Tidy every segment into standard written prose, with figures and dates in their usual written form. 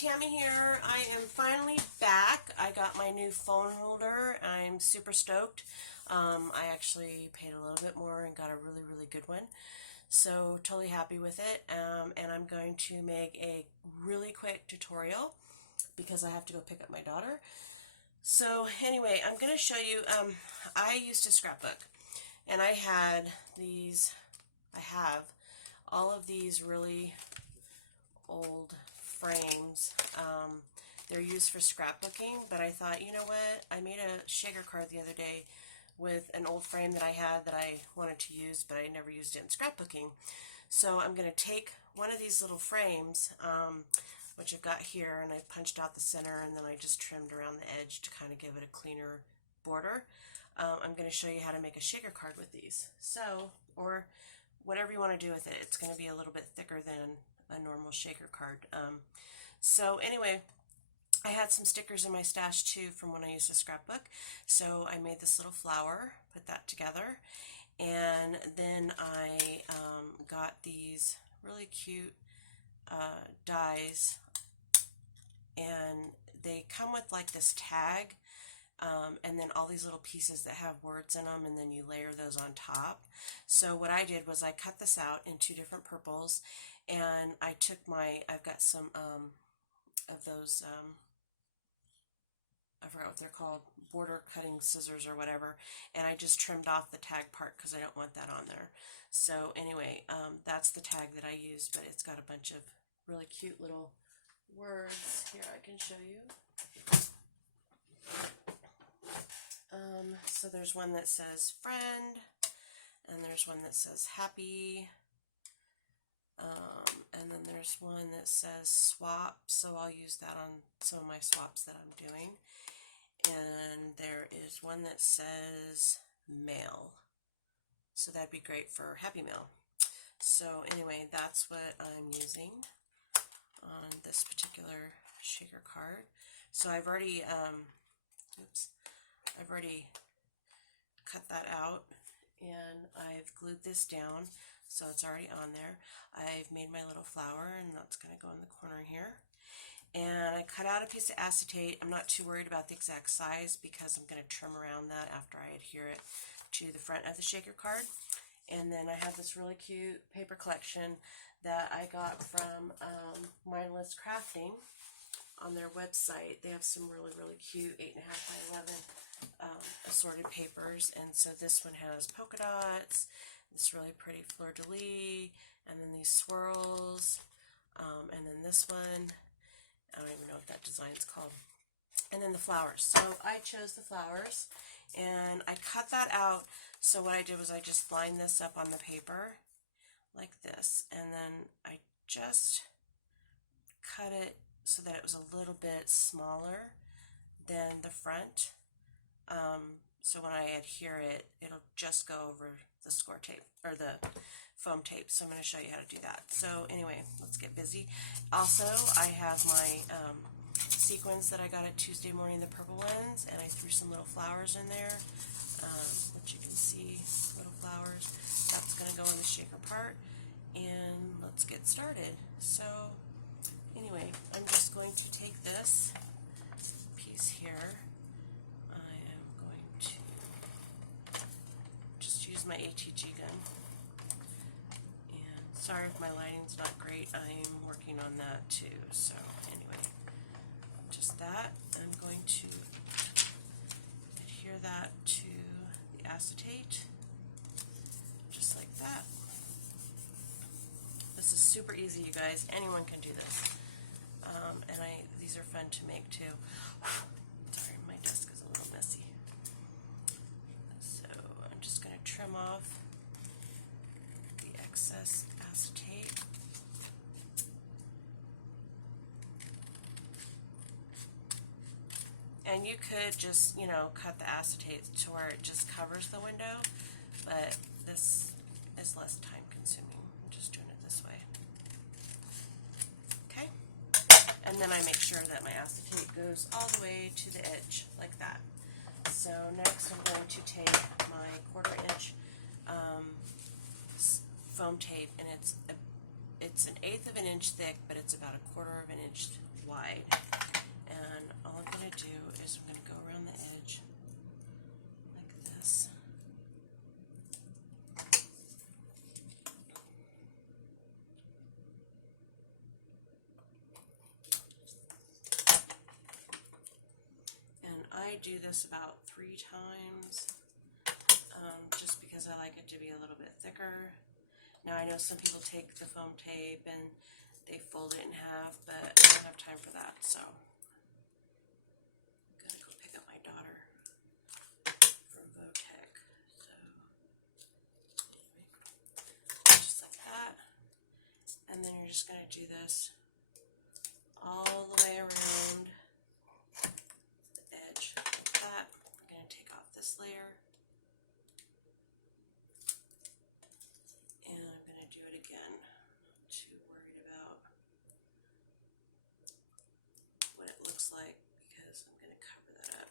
Tammy here. I am finally back. I got my new phone holder. I'm super stoked. I actually paid a little bit more and got a really good one. So totally happy with it. And I'm going to make a really quick tutorial because I have to go pick up my daughter. So anyway, I'm going to show you, I used a scrapbook and I have all of these really old frames. They're used for scrapbooking, but I thought, you know what, I made a shaker card the other day with an old frame that I had that I wanted to use, but I never used it in scrapbooking. So I'm going to take one of these little frames, which I've got here, and I punched out the center, and then I just trimmed around the edge to kind of give it a cleaner border. I'm going to show you how to make a shaker card with these. So, or whatever you want to do with it. It's going to be a little bit thicker than a normal shaker card. So anyway, I had some stickers in my stash too from when I used a scrapbook. So I made this little flower, put that together, and then I got these really cute dies, and they come with like this tag, and then all these little pieces that have words in them, and then you layer those on top. So what I did was I cut this out in two different purples, and I took I've got some of those, I forgot what they're called, border cutting scissors or whatever, and I just trimmed off the tag part because I don't want that on there. So anyway, that's the tag that I used, but it's got a bunch of really cute little words. Here, I can show you. So there's one that says friend, and there's one that says happy, and then there's one that says swap, so I'll use that on some of my swaps that I'm doing. And there is one that says mail, so that'd be great for Happy Mail. So anyway, that's what I'm using on this particular shaker card. So I've already I've already cut that out, and I've glued this down, so it's already on there. I've made my little flower, and that's going to go in the corner here. And I cut out a piece of acetate. I'm not too worried about the exact size because I'm going to trim around that after I adhere it to the front of the shaker card. And then I have this really cute paper collection that I got from Mindless Crafting on their website. They have some really cute 8.5 by 11 assorted papers, and so this one has polka dots, this really pretty fleur-de-lis, and then these swirls, and then this one, I don't even know what that design's called, and then the flowers. So I chose the flowers, and I cut that out. So what I did was I just lined this up on the paper like this, and then I just cut it so that it was a little bit smaller than the front. So when I adhere it, it'll just go over the score tape, or the foam tape. So I'm going to show you how to do that. So anyway, let's get busy. Also, I have my sequins that I got at Tuesday Morning, the purple ones, and I threw some little flowers in there, which you can see, little flowers. That's going to go in the shaker part, and let's get started. So anyway, I'm just going to take this piece here. I am going to just use my ATG gun. And sorry if my lighting's not great. I'm working on that too. So anyway, just that. I'm going to adhere that to the acetate, just like that. This is super easy, you guys. Anyone can do this. And these are fun to make too. Sorry, my desk is a little messy. So I'm just going to trim off the excess acetate. And you could just, you know, cut the acetate to where it just covers the window, but this is less time consuming. I'm just doing it this way. Okay? And then I make sure that my acetate goes all the way to the edge, like that. So next I'm going to take my 1/4 inch foam tape, and it's an 1/8 of an inch thick, but it's about 1/4 of an inch wide. And all I'm going to do is I'm going to go around the edge like this. And I do this about 3 times, just because I like it to be a little bit thicker. Now I know some people take the foam tape and they fold it in half, but I don't have time for that, so I'm gonna go pick up my daughter from Votech. So just like that, and then you're just gonna do this all the way around the edge like that. I'm gonna take off this layer, and I'm gonna do it again. Not too worried about what it looks like because I'm gonna cover that up.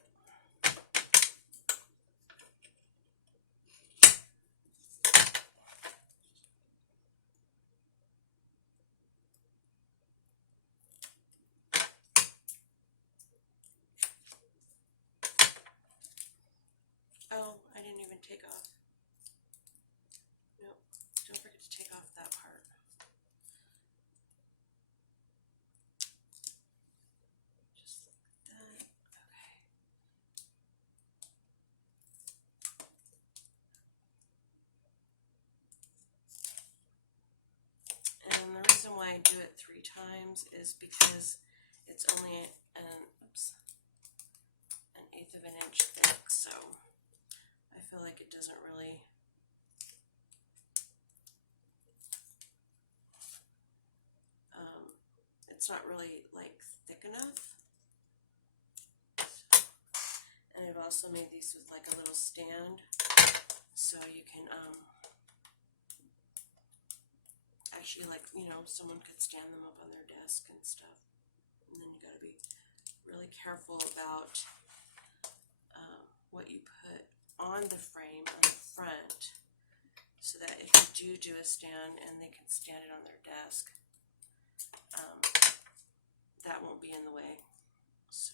Oh, I didn't even take off. Nope, don't forget to take off that part. Just like that. Okay. And the reason why I do it 3 times is because it's only an 1/8 of an inch thick, so I feel like it doesn't really it's not really like thick enough. And I've also made these with like a little stand, so you can actually, like, you know, someone could stand them up on their desk and stuff. And then you got to be really careful about what you put on the frame on the front, so that if you do a stand and they can stand it on their desk, that won't be in the way. So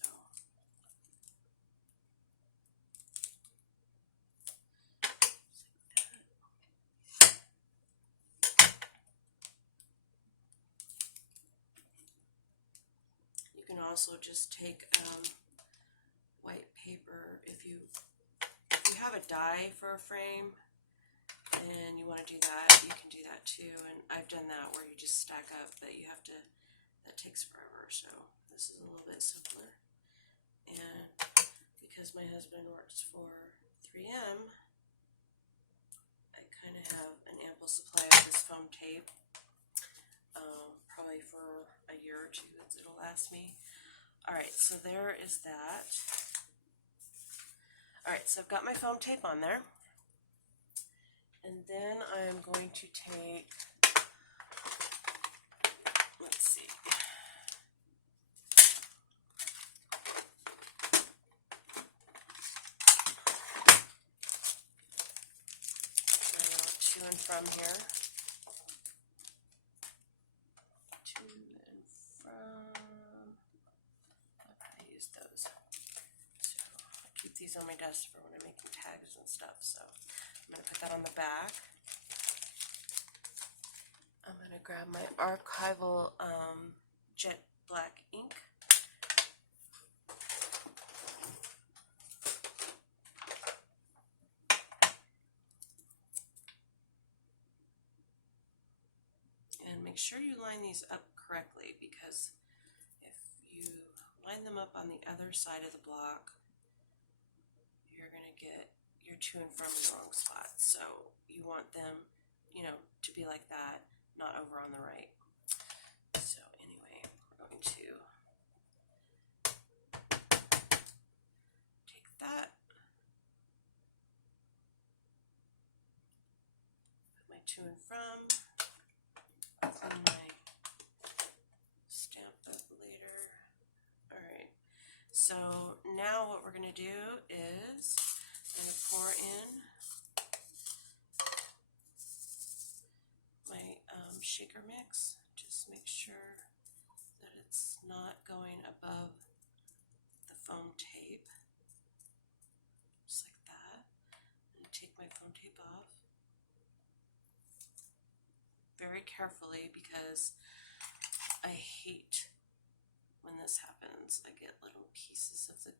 you can also just take white paper. If you have a die for a frame and you want to do that, you can do that too. And I've done that where you just stack up, but you have to, that takes forever. So this is a little bit simpler. And because my husband works for 3M, I kind of have an ample supply of this foam tape. Probably for a year or 2, it'll last me. Alright, so there is that. Alright, so I've got my foam tape on there. And then I'm going to take, let's see, my little to and from here. To and from, I'll probably use those. So I'll keep these on my desk for when I'm making tags and stuff. So I'm going to put that on the back. I'm going to grab my archival jet black ink. And make sure you line these up correctly, because if you line them up on the other side of the block, you're going to get your to and from in the wrong spot. So you want them, you know, to be like that, not over on the right. So anyway, we're going to take that, put my to and from, clean my stamp up later. Alright, so now what we're going to do is I'm going to pour in my shaker mix. Just make sure that it's it's not going above the foam tape, just like that. I'm going to take my foam tape off very carefully because I hate when this happens. I get little pieces of the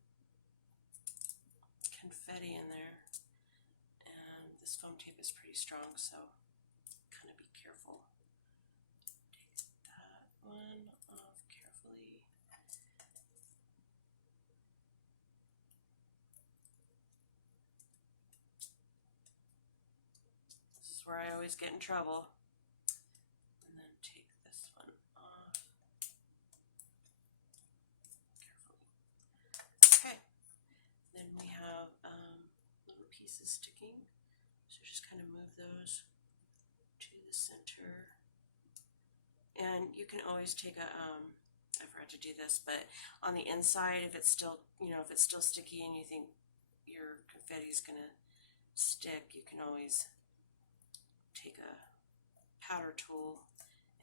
confetti in there, and this foam tape is pretty strong, so kind of be careful. Take that one off carefully. This is where I always get in trouble. And then take this one off carefully. Okay, then we have little pieces sticking, so just kind of move those to the center. And you can always take a, I forgot to do this, but on the inside, if it's still, if it's still sticky and you think your confetti is gonna stick, you can always take a powder tool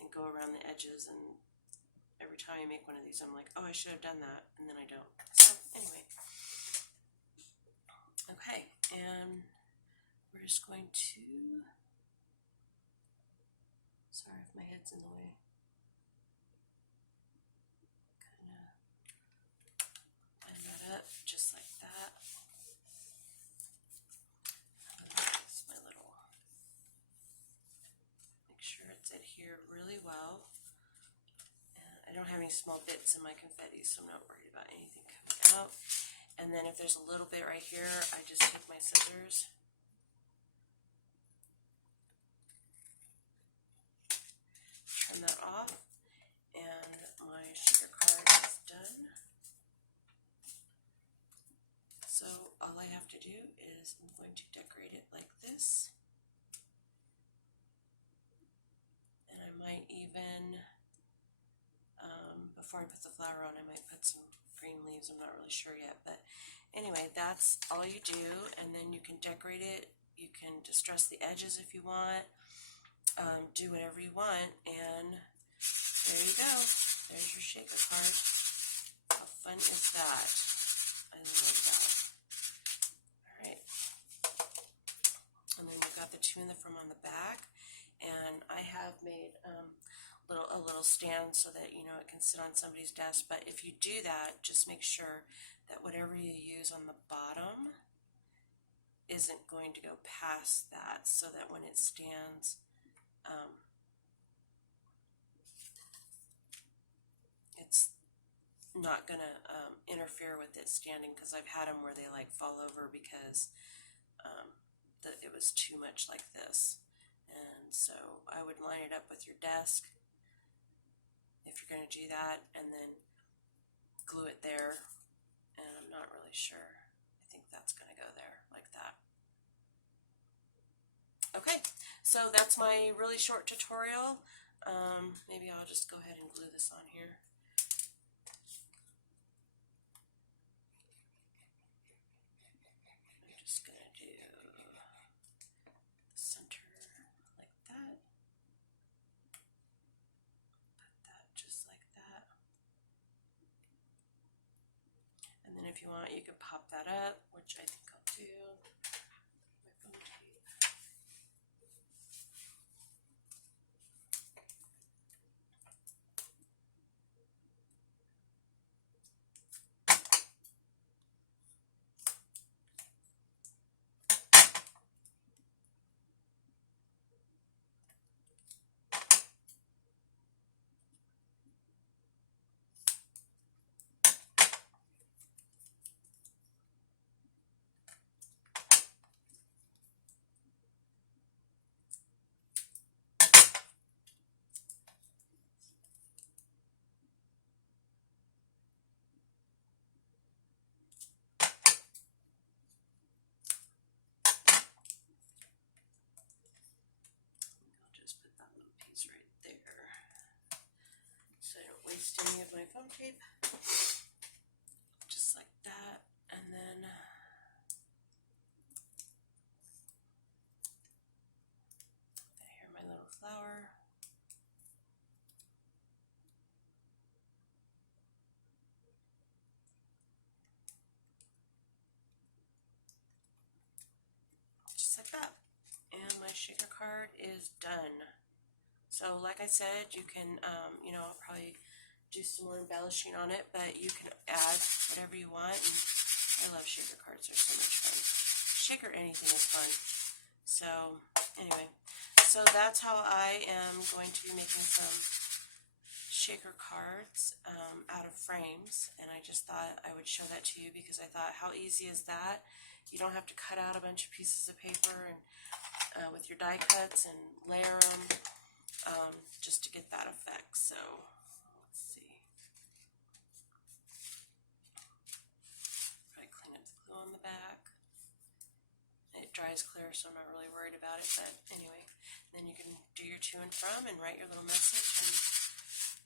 and go around the edges, and every time I make one of these I'm like, oh, I should have done that, and then I don't. So anyway, okay, and we're just going to, sorry if my head's in the way, kind of line that up just like that. That's my little, make sure it's adhered really well. And I don't have any small bits in my confetti, so I'm not worried about anything coming out. And then if there's a little bit right here, I just take my scissors, trim that off, and my sugar card is done. So all I have to do is I'm going to decorate it like this. And I might even, before I put the flower on, I might put some green leaves. I'm not really sure yet, but anyway, that's all you do, and then you can decorate it. You can distress the edges if you want, do whatever you want, and there you go. There's your shaker card. How fun is that? I love that. All right, and then we've got the to and the from on the back, and I have made a little stand so that it can sit on somebody's desk. But if you do that, just make sure that whatever you use on the bottom isn't going to go past that, so that when it stands, it's not gonna interfere with it standing, because I've had them where they like fall over because it was too much like this. And so I would line it up with your desk if you're going to do that, and then glue it there. And I'm not really sure. I think that's going to go there like that. Okay, so that's my really short tutorial. Maybe I'll just go ahead and glue this on here. I'm just going to do the center like that. Put that just like that. And then if you want, you can pop that up, which I think I'll do. My foam tape. So I don't waste any of my foam tape. Just like that. And then here, my little flower. that. And my shaker card is done. So like I said, you can, I'll probably do some more embellishing on it, but you can add whatever you want. And I love shaker cards. They're so much fun. Shaker anything is fun. So anyway, so that's how I am going to be making some shaker cards out of frames, and I just thought I would show that to you because I thought, how easy is that? You don't have to cut out a bunch of pieces of paper and with your die cuts and layer them just to get that effect. So let's see. Probably clean up the glue on the back. It dries clear, so I'm not really worried about it. But anyway, then you can do your to and from and write your little message and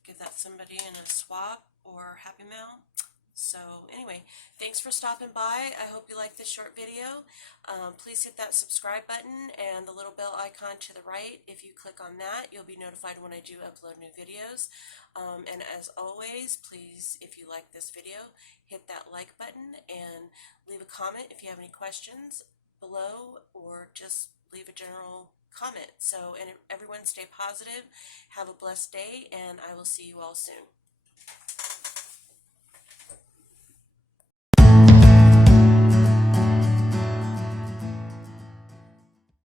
give that somebody in a swap or Happy Mail. So anyway, thanks for stopping by. I hope you liked this short video. Please hit that subscribe button and the little bell icon to the right. If you click on that, you'll be notified when I do upload new videos. And as always, please, if you like this video, hit that like button and leave a comment if you have any questions below, or just leave a general comment. So, and everyone stay positive, have a blessed day, and I will see you all soon.